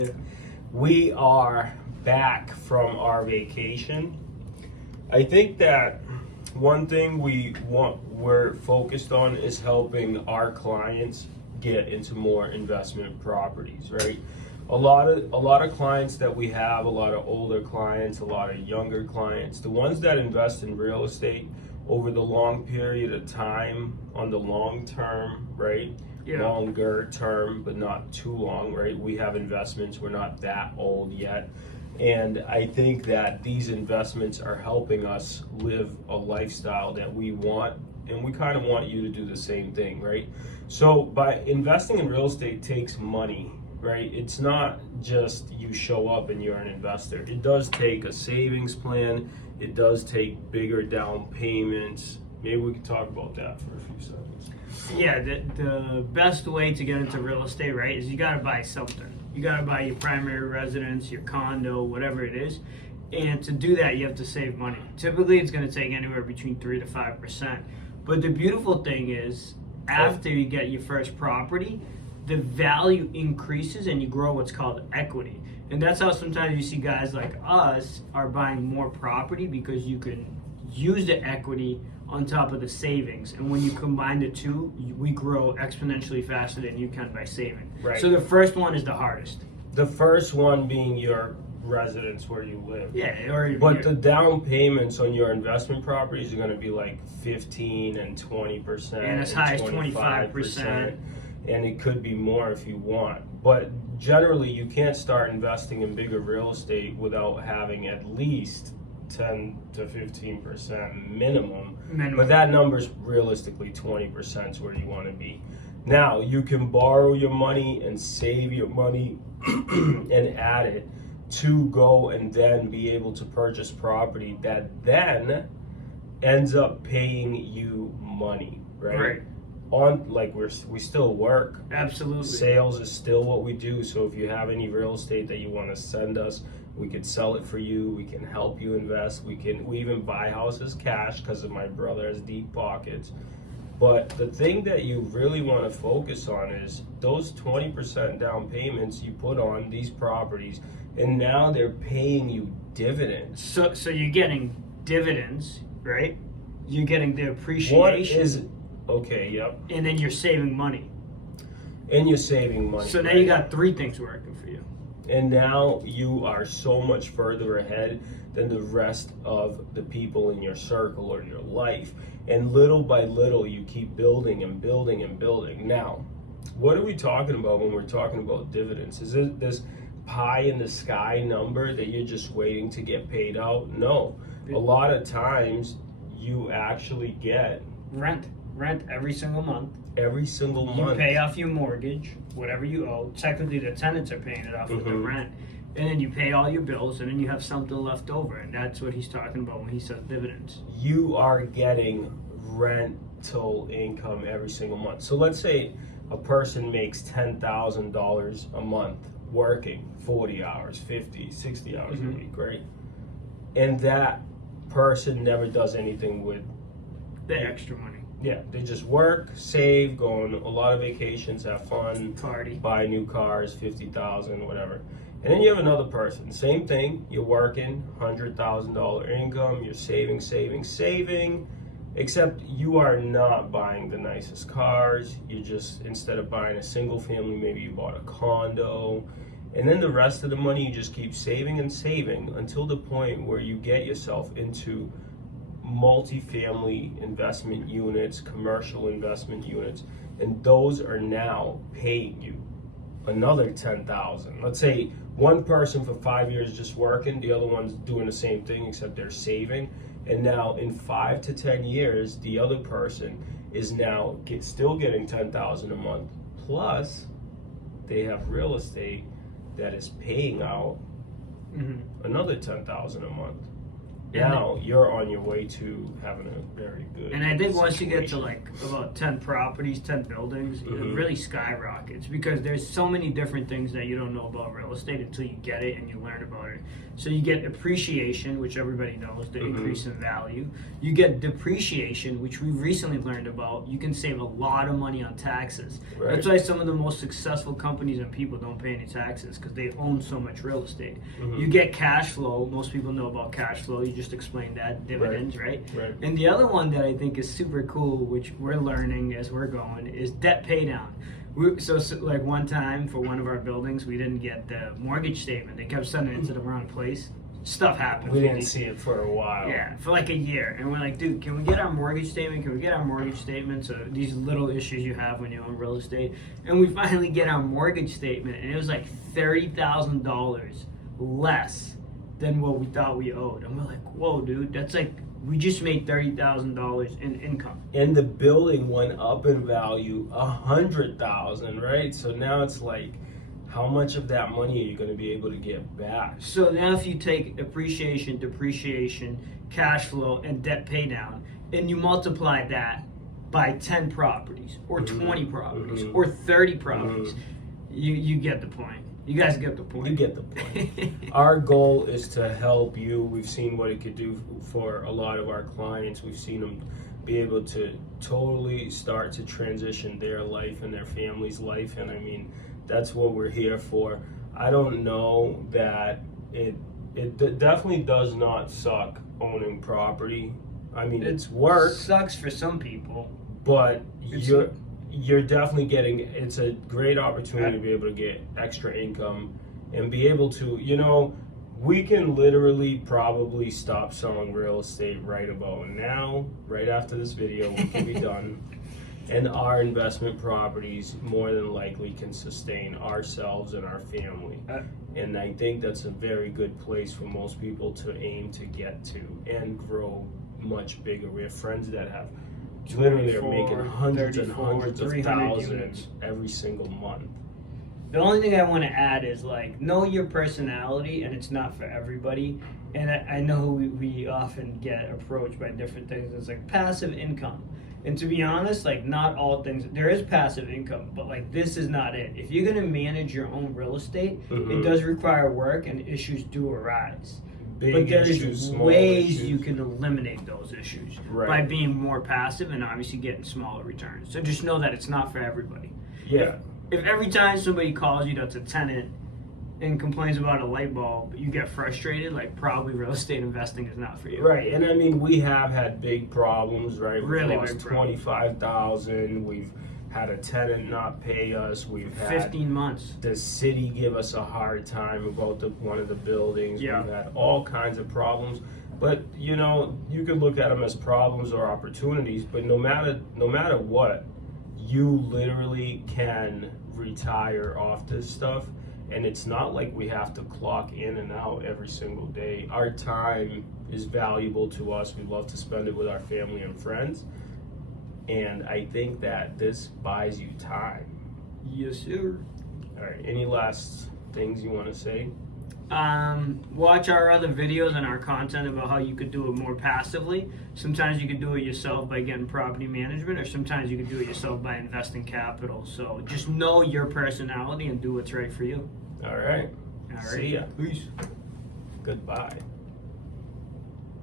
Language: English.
We are back from our vacation. I think that one thing we're focused on is helping our clients get into more investment properties, right? A lot of clients that we have, a lot of older clients, a lot of younger clients, the ones that invest in real estate over the long period of time on the long term, right? Yeah. Longer term, but not too long, right? We have investments, we're not that old yet. And I think that these investments are helping us live a lifestyle that we want, and we kind of want you to do the same thing, right? So by investing in real estate takes money, right? It's not just you show up and you're an investor. It does take a savings plan. It does take bigger down payments. Maybe we could talk about that for a few seconds. Yeah, the best way to get into real estate, right, is you got to buy something. You got to buy your primary residence, your condo, whatever it is. And to do that, you have to save money. Typically, it's going to take anywhere between 3 to 5%. But the beautiful thing is, after you get your first property, the value increases and you grow what's called equity. And that's how sometimes you see guys like us are buying more property, because you can use the equity on top of the savings, and when you combine the two, we grow exponentially faster than you can by saving. Right. So the first one is the hardest. The first one being your residence where you live. Yeah, but the down payments on your investment properties are going to be like 15 and 20%, and as high as 25%. And it could be more if you want. But generally, you can't start investing in bigger real estate without having at least 10 to 15% minimum. But that number's realistically 20% is where you want to be. Now, you can borrow your money and save your money and add it to go and then be able to purchase property that then ends up paying you money, right? On, like, we still work. Absolutely. Sales is still what we do. So if you have any real estate that you want to send us, we could sell it for you. We can help you invest. We even buy houses cash because of my brother has deep pockets. But the thing that you really want to focus on is those 20% down payments you put on these properties, and now they're paying you dividends. So you're getting dividends, right? You're getting the appreciation. Okay, yep. And then you're saving money. And you're saving money. So now you got three things working for you. And now you are so much further ahead than the rest of the people in your circle or your life. And little by little, you keep building and building and building. Now, what are we talking about when we're talking about dividends? Is it this pie in the sky number that you're just waiting to get paid out? No. A lot of times, you actually get rent every single month. Every single month. You pay off your mortgage, whatever you owe. Technically, the tenants are paying it off with the rent. And then you pay all your bills, and then you have something left over. And that's what he's talking about when he says dividends. You are getting rental income every single month. So let's say a person makes $10,000 a month working 40 hours, 50, 60 hours a week, right? And that person never does anything with the extra money. Yeah, they just work, save, go on a lot of vacations, have fun, party, buy new cars, 50,000, whatever. And then you have another person, same thing. You're working, $100,000 income. You're saving, except you are not buying the nicest cars. You just, instead of buying a single family, maybe you bought a condo. And then the rest of the money you just keep saving and saving until the point where you get yourself into multifamily investment units, commercial investment units, and those are now paying you another $10,000. Let's say one person for 5 years just working, the other one's doing the same thing except they're saving, and now in 5 to 10 years, the other person is now still getting $10,000 a month. Plus, they have real estate that is paying out another $10,000 a month. now you're on your way to having a very good. And I think once you get to situation. like about 10 properties, 10 buildings, it really skyrockets because there's so many different things that you don't know about real estate until you get it and you learn about it. So you get appreciation, which everybody knows, the increase in value. You get depreciation, which we've recently learned about. You can save a lot of money on taxes. Right. That's why some of the most successful companies and people don't pay any taxes because they own so much real estate. You get cash flow. Most people know about cash flow. You just explained that, dividends, right? Right. And the other one that I think is super cool, which we're learning as we're going, is debt pay down. So like one time for one of our buildings, we didn't get the mortgage statement. They kept sending it to the wrong place. Stuff happens. We didn't see it for a while. Yeah, for like a year. And we're like, dude, can we get our mortgage statement? Can we get our mortgage statement? So these little issues you have when you own real estate. And we finally get our mortgage statement, and it was like $30,000 less than what we thought we owed. And we're like, whoa, dude, that's like, we just made $30,000 in income. And the building went up in value 100,000, right? So now it's like, how much of that money are you going to be able to get back? So now if you take appreciation, depreciation, cash flow, and debt pay down, and you multiply that by 10 properties, or 20 properties, or 30 properties, you get the point. You guys get the point. You get the point. Our goal is to help you. We've seen what it could do for a lot of our clients. We've seen them be able to totally start to transition their life and their family's life. And I mean, that's what we're here for. I don't know that it definitely does not suck owning property. I mean, it's work. It sucks for some people. But you're definitely getting, it's a great opportunity to be able to get extra income and be able to, you know, we can literally probably stop selling real estate right about now, right after this video, we can be done. And our investment properties more than likely can sustain ourselves and our family. And I think that's a very good place for most people to aim to get to and grow much bigger. We have friends that have literally are making hundreds and hundreds of thousands every single month. The only thing I want to add is like, know your personality, and it's not for everybody. And I know we often get approached by different things. It's like passive income. And to be honest, like not all things, there is passive income, but like this is not it. If you're going to manage your own real estate, it does require work and issues do arise. But there's ways you can eliminate those issues by being more passive and obviously getting smaller returns. So just know that it's not for everybody. Yeah. If every time somebody calls you that's a tenant and complains about a light bulb, you get frustrated, like probably real estate investing is not for you. Right, and I mean, we have had big problems, right? We've Really lost big problems. $25,000. We've had a tenant not pay us. We've had 15 months. the city give us a hard time about one of the buildings. Yeah. We've had all kinds of problems. But you know, you could look at them as problems or opportunities. But no matter what, you literally can retire off this stuff. And it's not like we have to clock in and out every single day. Our time is valuable to us. We love to spend it with our family and friends. And I think that this buys you time. Yes, sir. All right, any last things you want to say? Watch our other videos and our content about how you could do it more passively. Sometimes you could do it yourself by getting property management, or sometimes you could do it yourself by investing capital. So just know your personality and do what's right for you. All right. All right. See ya. Peace. Goodbye.